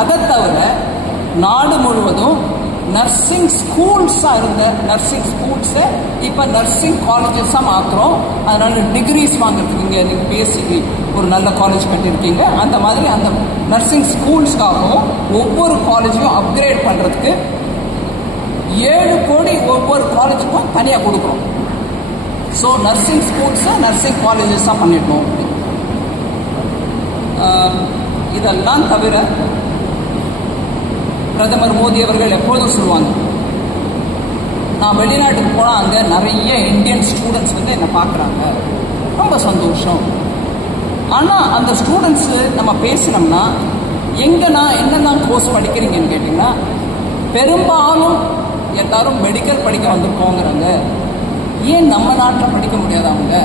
அதை தவிர நாடு முழுவதும் நர்சிங் ஸ்கூல்ஸாக இருந்த நர்சிங் ஸ்கூல்ஸை இப்போ நர்சிங் காலேஜஸாக மாற்றுறோம் அதனால டிகிரிஸ் வாங்குறதுக்கு இங்கே நீங்கள் பேசி ஒரு நல்ல காலேஜ் கட்டியிருக்கீங்க. அந்த மாதிரி அந்த நர்சிங் ஸ்கூல்ஸ்க்காகவும் ஒவ்வொரு காலேஜையும் அப்கிரேட் பண்ணுறதுக்கு ஏழு கோடி ஒவ்வொரு காலேஜுக்கும் தனியாக கொடுக்குறோம். ஸோ நர்சிங் ஸ்கூல்ஸை நர்சிங் காலேஜஸாக பண்ணிட்டோம். இதெல்லாம் தவிர பிரதமர் மோடி அவர்கள் எப்போதும் சொல்லுவாங்க நான் வெளிநாட்டுக்கு போனால் அங்கே நிறைய இந்தியன் ஸ்டூடெண்ட்ஸ் வந்து என்னை பார்க்குறாங்க. ரொம்ப சந்தோஷம். ஆனால் அந்த ஸ்டூடெண்ட்ஸு நம்ம பேசினோம்னா எங்கே நான் என்னெல்லாம் கோர்ஸ் படிக்கிறீங்கன்னு கேட்டிங்கன்னா பெரும்பாலும் எல்லாரும் மெடிக்கல் படிக்க வந்திருக்கோங்கிறாங்க. ஏன் நம்ம நாட்டில் படிக்க முடியாது அவங்க?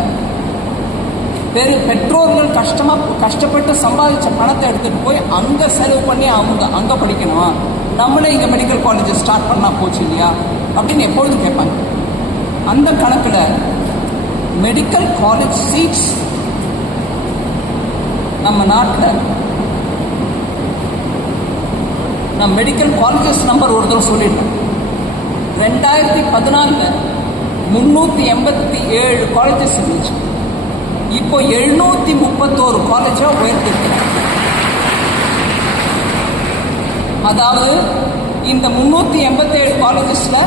பெரு பெற்றோர்கள் கஷ்டமாக கஷ்டப்பட்டு சம்பாதிச்ச பணத்தை எடுத்துகிட்டு போய் அங்கே செலவு பண்ணி அவங்க அங்கே படிக்கணும். நம்மளே இங்கே மெடிக்கல் காலேஜை ஸ்டார்ட் பண்ணால் போச்சு இல்லையா? அப்படின்னு எப்பொழுதும் கேட்பாங்க. அந்த கணக்கில் மெடிக்கல் காலேஜ் சீட்ஸ் நம்ம நாட்டில் நான் மெடிக்கல் காலேஜஸ் நம்பர் ஒரு தடவை சொல்லிட்டேன். ரெண்டாயிரத்தி பதினாலில் முந்நூற்றி எண்பத்தி ஏழு காலேஜஸ் இருந்துச்சு. இப்போ எழுநூற்றி முப்பத்தோரு காலேஜாக உயர்த்திருக்கிறேன் அதாவது இந்த முன்னூத்தி எண்பத்தி ஏழு காலேஜஸ்ல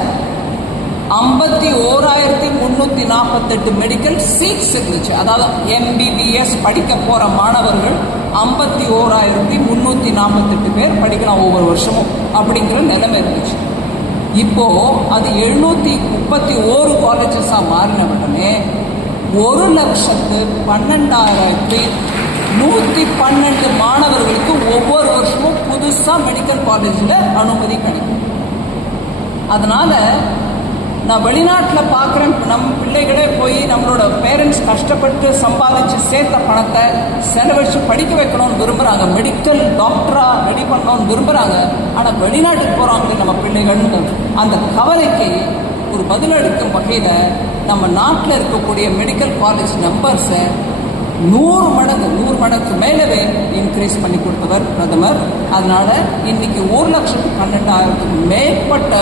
ஐம்பத்தி ஓராயிரத்தி முன்னூத்தி நாற்பத்தெட்டு மெடிக்கல் சீட்ஸ் இருந்துச்சு அதாவது எம்பிபிஎஸ் படிக்க போற மாணவர்கள் ஐம்பத்தி ஓராயிரத்தி முன்னூத்தி நாற்பத்தெட்டு பேர் படிக்கலாம் ஒவ்வொரு வருஷமும் அப்படிங்கிற நிலைமை இருந்துச்சு. இப்போ அது எழுநூத்தி முப்பத்தி ஓரு காலேஜஸா மாறின உடனே ஒரு லட்சத்து பன்னெண்டாயிரத்தி நூற்றி பன்னெண்டு மாணவர்களுக்கு ஒவ்வொரு வருஷமும் புதுசாக மெடிக்கல் காலேஜில் அனுமதி கிடைக்கும். அதனால நான் வெளிநாட்டில் பார்க்குறேன். நம் பிள்ளைகளே போய் நம்மளோட பேரண்ட்ஸ் கஷ்டப்பட்டு சம்பாதிச்சு சேர்த்த பணத்தை செலவழித்து படிக்க வைக்கணும்னு விரும்புகிறாங்க மெடிக்கல் டாக்டராக ரெடி பண்ணணும்னு விரும்புகிறாங்க ஆனால் வெளிநாட்டுக்கு போகிறாங்க நம்ம பிள்ளைகள்னு அந்த கவலைக்கு ஒரு பதிலளிக்கும் வகையில் நம்ம நாட்டில் இருக்கக்கூடிய மெடிக்கல் காலேஜ் நம்பர்ஸை நூறு மடங்கு நூறு மடங்கு மேலவே இன்க்ரீஸ் பண்ணி கொடுத்தவர் பிரதமர். அதனால இன்னைக்கு ஒரு லட்சத்து பன்னெண்டாயிரத்துக்கு மேற்பட்ட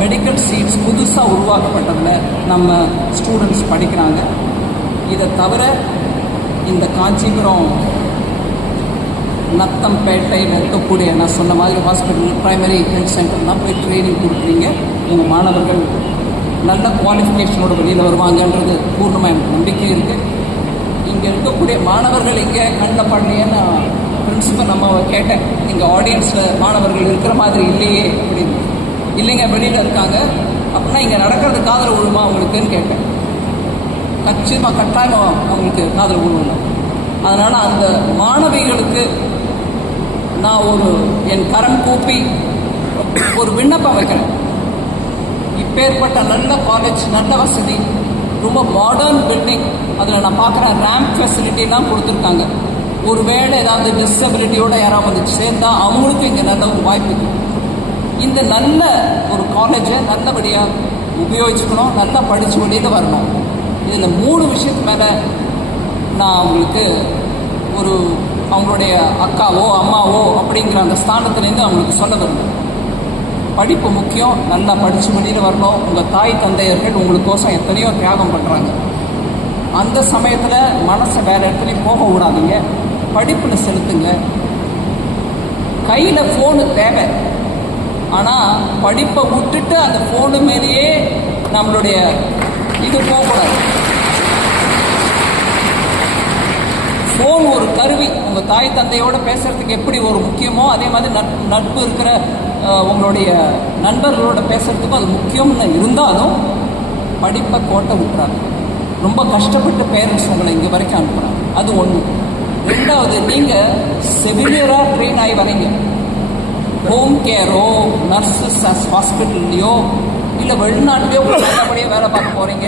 மெடிக்கல் சீட்ஸ் புதுசாக உருவாக்கப்பட்டதில் நம்ம ஸ்டூடெண்ட்ஸ் படிக்கிறாங்க. இதை தவிர இந்த காஞ்சிபுரம் நத்தம்பேட்டையில் இருக்கக்கூடிய நான் சொன்ன மாதிரி ஹாஸ்பிட்டல் பிரைமரி ஹெல்த் சென்டர்லாம் போய் ட்ரைனிங் கொடுக்குறீங்க. உங்கள் மாணவர்கள் நல்ல குவாலிஃபிகேஷனோட வெளியில் வருவாங்கன்றது பூர்ணமாக எனக்கு நம்பிக்கை இருக்குது இங்கே இருக்கக்கூடிய மாணவர்கள் இங்கே கண்ணில் பிரின்சிபல் நம்ம கேட்டேன். இங்கே ஆடியன்ஸில் மாணவர்கள் இருக்கிற மாதிரி இல்லையே அப்படின்னு. இல்லைங்க வெளியில் இருக்காங்க. அப்படின்னா இங்கே நடக்கிறது காதல் விழுமா அவங்களுக்குன்னு கேட்டேன். கச்சிதமாக கட்டாயமாக அவங்களுக்கு காதல் விழுவும் அதனால் அந்த மாணவிகளுக்கு நான் ஒரு என் கரம் கூப்பி ஒரு விண்ணப்பம் வைக்கிறேன். இப்பேற்பட்ட நல்ல காலேஜ் நல்ல வசதி ரொம்ப மாடர்ன் பில்டிங் அதில் நான் பார்க்குறேன் ரேம்ப் ஃபெசிலிட்டிலாம் கொடுத்துருக்காங்க. ஒரு வேளை ஏதாவது டிசபிலிட்டியோட யாராவது வந்து சேர்ந்தா அவங்களுக்கும் இங்கே நல்ல ஒரு வாய்ப்பு இந்த நல்ல ஒரு காலேஜை நல்லபடியாக உபயோகிச்சுக்கணும் நல்லா படித்து வெளியில் வரணும். இதில் மூணு விஷயத்து மேலே நான் அவங்களுக்கு ஒரு அவங்களுடைய அக்காவோ அம்மாவோ அப்படிங்கிற அந்த ஸ்தானத்துலேருந்து அவங்களுக்கு சொல்ல விரும்புகிறேன் படிப்பு முக்கியம். நல்லா படித்து வெளியில் வரணும். உங்கள் தாய் தந்தையர்கள் உங்களுக்கோசம் எத்தனையோ தியாகம் பண்ணுறாங்க அந்த சமயத்தில் மனசை வேறு இடத்துலையும் போக விடாதீங்க. படிப்பில் செலுத்துங்க. கையில் ஃபோனு தேவை. ஆனால் படிப்பை விட்டுட்டு அந்த ஃபோனு மேலேயே நம்மளுடைய இது போகக்கூடாது. ஃபோன் ஒரு கருவி உங்கள் தாய் தந்தையோட பேசுகிறதுக்கு எப்படி ஒரு முக்கியமோ அதே மாதிரி நட் நட்பு இருக்கிற உங்களுடைய நண்பர்களோட பேசுகிறதுக்கும் அது முக்கியம்னு இருந்தாலும் படிப்பை கோட்டை விட்டுறாங்க ரொம்ப கஷ்டப்பட்டு பேரண்ட்ஸ் உங்களை இங்கே வரைக்கும் அனுப்புகிறாங்க அது ஒன்று ரெண்டாவது நீங்கள் செவிலியராக ட்ரெயின் ஆகி வரீங்க. ஹோம் கேரோ நர்சஸ் ஹாஸ்பிட்டல்லையோ இல்லை வெளிநாட்டிலையோ நல்லபடியாக வேலை பார்க்க போகிறீங்க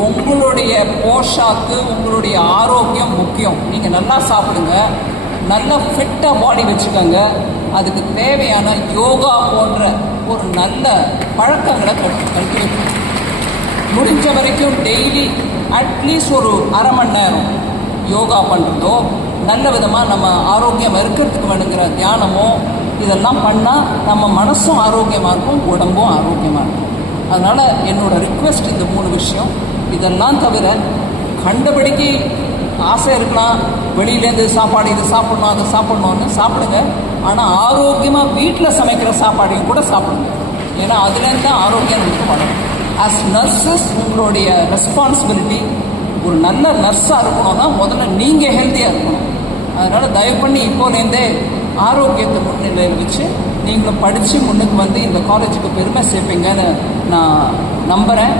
உங்களுடைய போஷாக்கு உங்களுடைய ஆரோக்கியம் முக்கியம். நீங்கள் நல்லா சாப்பிடுங்க. நல்லா ஃபிட்டாக பாடி வச்சுக்கோங்க. அதுக்கு தேவையான யோகா போன்ற ஒரு நல்ல பழக்கங்களை கல்டிவேட் முடிஞ்ச வரைக்கும் டெய்லி அட்லீஸ்ட் ஒரு அரை மணி நேரம் யோகா பண்ணுறதோ நல்ல விதமாக நம்ம ஆரோக்கியம் இருக்கிறதுக்கு வேணுங்கிற தியானமோ இதெல்லாம் பண்ணால் நம்ம மனசும் ஆரோக்கியமாக இருக்கும் உடம்பும் ஆரோக்கியமாக இருக்கும். அதனால் என்னோட ரிக்வெஸ்ட் இந்த மூணு விஷயம் இதெல்லாம் தவிர கண்டபடிக்கு ஆசை இருக்கலாம் வெளியிலேருந்து சாப்பாடு இது சாப்பிடணும் அதை சாப்பிடணும்னு சாப்பிடுங்க. ஆனால் ஆரோக்கியமாக வீட்டில் சமைக்கிற சாப்பாடையும் கூட சாப்பிடுங்க. ஏன்னா அதுலேருந்து தான் ஆரோக்கியம் நமக்கு வளரும் ஆஸ் நர்சஸ் உங்களுடைய ரெஸ்பான்சிபிலிட்டி ஒரு நல்ல நர்ஸாக இருக்கணும்னா முதல்ல நீங்கள் ஹெல்த்தியாக இருக்கணும். அதனால் தயவு பண்ணி இப்போலேருந்தே ஆரோக்கியத்தை முன்னிலையில் வச்சு நீங்களும் படித்து முன்னுக்கு வந்து இந்த காலேஜுக்கு பெருமை சேர்ப்பீங்கன்னு நான் நம்புகிறேன்